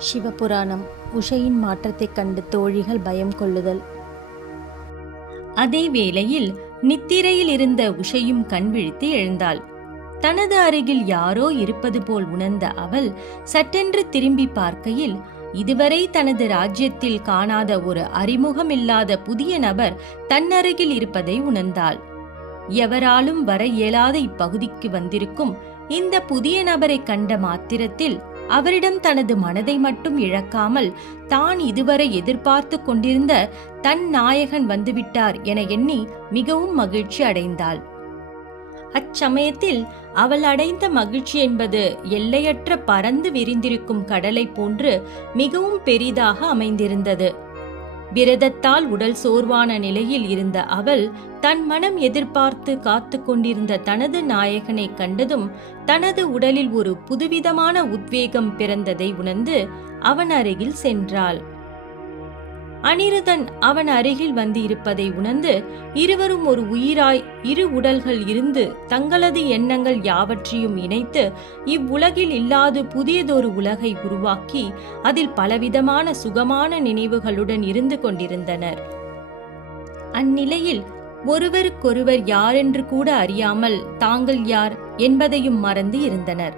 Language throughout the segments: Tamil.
சிவபுராணம். உஷையின் மாற்றத்தைக் கண்டு தோழிகள் பயம் கொள்ளுதல். அதே வேளையில் நித்திரையில் இருந்த உஷையும் கண் விழித்து எழுந்தாள். தனது அருகில் யாரோ இருப்பது போல் உணர்ந்த அவள் சட்டென்று திரும்பி பார்க்கையில் இதுவரை தனது ராஜ்யத்தில் காணாத ஒரு அறிமுகமில்லாத புதிய நபர் தன்னருகில் இருப்பதை உணர்ந்தாள். எவராலும் வர இயலாத இப்பகுதிக்கு வந்திருக்கும் இந்த புதிய நபரை கண்ட மாத்திரத்தில் அவரிடம் தனது மனதை மட்டும் இழக்காமல் தான் இதுவரை எதிர்பார்த்து கொண்டிருந்த தன் நாயகன் வந்துவிட்டார் என எண்ணி மிகவும் மகிழ்ச்சி அடைந்தாள். அச்சமயத்தில் அவள் அடைந்த மகிழ்ச்சி என்பது எல்லையற்ற பறந்து விரிந்திருக்கும் கடலை போன்று மிகவும் பெரிதாக அமைந்திருந்தது. விரதத்தால் உடல் சோர்வான நிலையில் இருந்த அவள் தன் மனம் எதிர்பார்த்து காத்து கொண்டிருந்த தனது நாயகனை கண்டதும் தனது உடலில் ஒரு புதுவிதமான உத்வேகம் பிறந்ததை உணர்ந்து அவன் அருகில் சென்றாள். அனிருதன் அவன் அருகில் வந்து இருப்பதை உணர்ந்து இருவரும் ஒரு உயிராய் இரு உடல்கள் இருந்து தங்களது எண்ணங்கள் யாவற்றையும் இணைத்து இவ்வுலகில் இல்லாது புதியதொரு உலகை உருவாக்கி அதில் பலவிதமான சுகமான நினைவுகளுடன் இருந்து கொண்டிருந்தனர். அந்நிலையில் ஒருவருக்கொருவர் யாரென்று கூட அறியாமல் தாங்கள் யார் என்பதையும் மறந்து இருந்தனர்.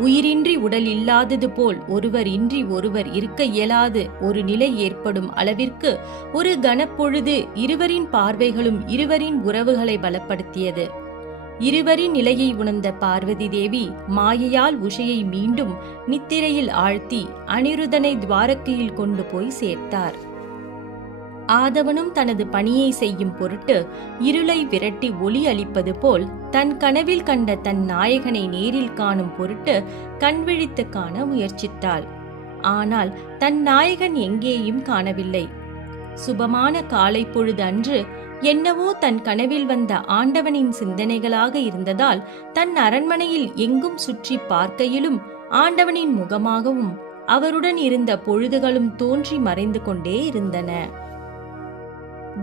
உயிரின்றி உடல் இல்லாதது போல் ஒருவர் இன்றி ஒருவர் இருக்க இயலாது ஒரு நிலை ஏற்படும் அளவிற்கு ஒரு கனப்பொழுது இருவரின் பார்வைகளும் இருவரின் உறவுகளை பலப்படுத்தியது. இருவரின் நிலையை உணர்ந்த பார்வதி தேவி மாயையால் உஷையை மீண்டும் நித்திரையில் ஆழ்த்தி அனிருதனை துவாரகையில் கொண்டு போய் சேர்த்தார். ஆதவனும் தனது பணியை செய்யும் பொருட்டு இருளை விரட்டி ஒளி அளிப்பது போல் தன் கனவில் கண்ட தன் நாயகனை நேரில் காணும் பொருட்டு கண்விழித்து காண முயற்சித்தாள். ஆனால் தன் நாயகன் எங்கேயும் காணவில்லை. சுபமான காலை பொழுது அன்று என்னவோ தன் கனவில் வந்த ஆண்டவனின் சிந்தனைகளாக இருந்ததால் தன் அரண்மனையில் எங்கும் சுற்றி பார்க்கையிலும் ஆண்டவனின் முகமாகவும் அவருடன் இருந்த பொழுதுகளும் தோன்றி மறைந்து கொண்டே இருந்தன.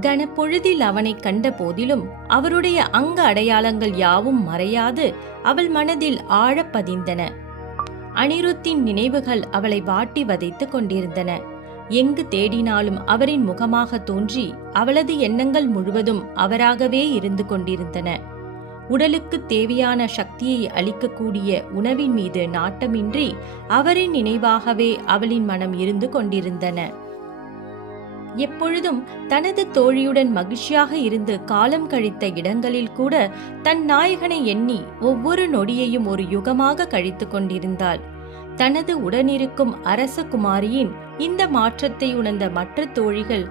கனப்பொழுதில் அவனை கண்ட போதிலும் அவருடைய அங்க அடையாளங்கள் யாவும் மறையாது அவள் மனதில் ஆழப் பதிந்தன. அனிருத்தின் நினைவுகள் அவளை வாட்டி வதைத்துக் கொண்டிருந்தன. எங்கு தேடினாலும் அவரின் முகமாக தோன்றி அவளது எண்ணங்கள் முழுவதும் அவராகவே இருந்து கொண்டிருந்தன. உடலுக்கு தேவையான சக்தியை அளிக்கக்கூடிய உணவின் மீது நாட்டமின்றி அவரின் நினைவாகவே அவளின் மனம் இருந்து கொண்டிருந்தன. எப்பொழுதும் தனது தோழியுடன் மகிழ்ச்சியாக இருந்து காலம் கழித்த இடங்களில் கூட தன் நாயகனை எண்ணி ஒவ்வொரு நொடியையும் ஒரு யுகமாக கழித்து கொண்டிருந்தாள். தனது உடனிருக்கும் அரச குமாரியின் இந்த மாற்றத்தை உணர்ந்த மற்ற தோழிகள்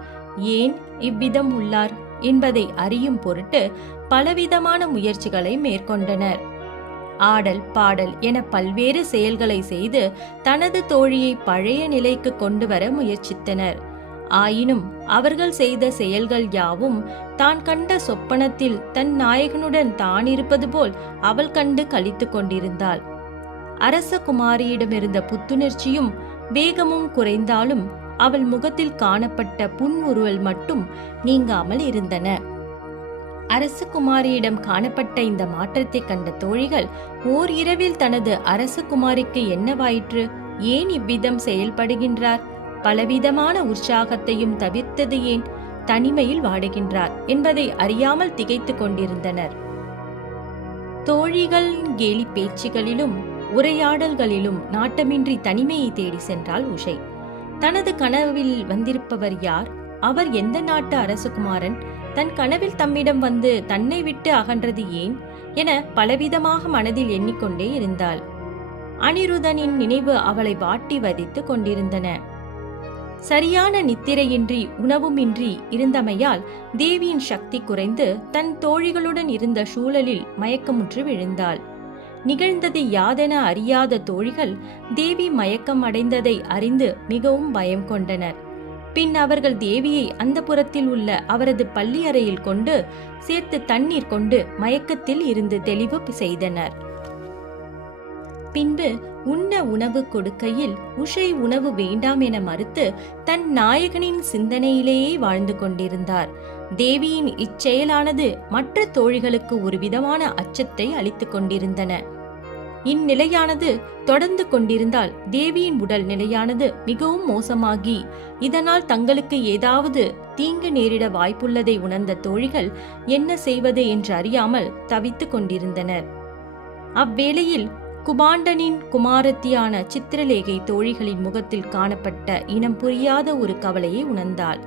ஏன் இவ்விதம் உள்ளார் என்பதை அறியும் பொருட்டு பலவிதமான முயற்சிகளை மேற்கொண்டனர். ஆடல் பாடல் என பல்வேறு செயல்களை செய்து தனது தோழியை பழைய நிலைக்கு கொண்டு வர முயற்சித்தனர். ஆயினும் அவர்கள் செய்த செயல்கள் யாவும் தான் கண்ட சொப்பனத்தில் தன் நாயகனுடன் தான் இருப்பது போல் அவள் கண்டு கழித்து கொண்டிருந்தாள். அரச குமாரியிடமிருந்த புத்துணர்ச்சியும் வேகமும் குறைந்தாலும் அவள் முகத்தில் காணப்பட்ட புன்முறுவல் மட்டும் நீங்காமல் இருந்தன. அரச குமாரியிடம் காணப்பட்ட இந்த மாற்றத்தை கண்ட தோழிகள் ஓர் இரவில் தனது அரச குமாரிக்கு என்னவாயிற்று, ஏன் இவ்விதம் செயல்படுகின்றார், பலவிதமான உற்சாகத்தையும் தவிர்த்தது ஏன், தனிமையில் வாடுகின்றார் என்பதை அறியாமல் திகைத்து கொண்டிருந்தனர். தோழிகள் கேலி பேச்சுகளிலும் உரையாடல்களிலும் நாட்டமின்றி தனிமையை தேடி சென்றாள் உஷை. தனது கனவில் வந்திருப்பவர் யார், அவர் எந்த நாட்டு அரசகுமாரன், தன் கனவில் தம்மிடம் வந்து தன்னை விட்டு அகன்றது ஏன் என பலவிதமாக மனதில் எண்ணிக்கொண்டே இருந்தாள். அனிருதனின் நினைவு அவளை வாட்டி வதைத்து கொண்டிருந்தன. சரியான நித்திரையின்றி உணவுமின்றி இருந்தமையால் தேவியின் சக்தி குறைந்து தன் தோழிகளுடன் இருந்த சூழலில் மயக்கமுற்று விழுந்தாள். நிகழ்ந்தது யாதென அறியாத தோழிகள் தேவி மயக்கம் அடைந்ததை அறிந்து மிகவும் பயம் கொண்டனர். பின் அவர்கள் தேவியை அந்த புறத்தில் உள்ள அவரது பள்ளி அறையில் கொண்டு சேர்த்து தண்ணீர் கொண்டு மயக்கத்தில் இருந்து தெளிவு செய்தனர். பின்பு உண்ண உணவு கொடுக்கையில் உஷை உணவு வேண்டாம் என மறுத்து தன் நாயகனின் சிந்தனையிலேயே வாழ்ந்து கொண்டிருந்தார். தேவியின் இச்செயலானது மற்ற தோழிகளுக்கு ஒரு விதமான அச்சத்தை அளித்துக் கொண்டிருந்தன. இந்நிலையானது தொடர்ந்து கொண்டிருந்தால் தேவியின் உடல் நிலையானது மிகவும் மோசமாகி இதனால் தங்களுக்கு ஏதாவது தீங்கு நேரிட வாய்ப்புள்ளதை உணர்ந்த தோழிகள் என்ன செய்வது என்று அறியாமல் தவித்துக் கொண்டிருந்தனர். அவ்வேளையில் குபாண்டனின் குமாரத்தியான சித்திரலேகை தோழிகளின் முகத்தில் காணப்பட்ட இனம் புரியாத ஒரு கவலையை உணர்ந்தாள்.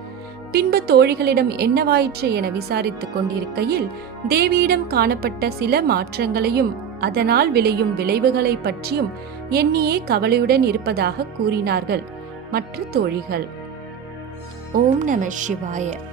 பின்பு தோழிகளிடம் என்னவாயிற்று என விசாரித்துக் கொண்டிருக்கையில் தேவியிடம் காணப்பட்ட சில மாற்றங்களையும் அதனால் விளையும் விளைவுகளை பற்றியும் எண்ணியே கவலையுடன் இருப்பதாக கூறினார்கள் மற்ற தோழிகள். ஓம் நம சிவாய.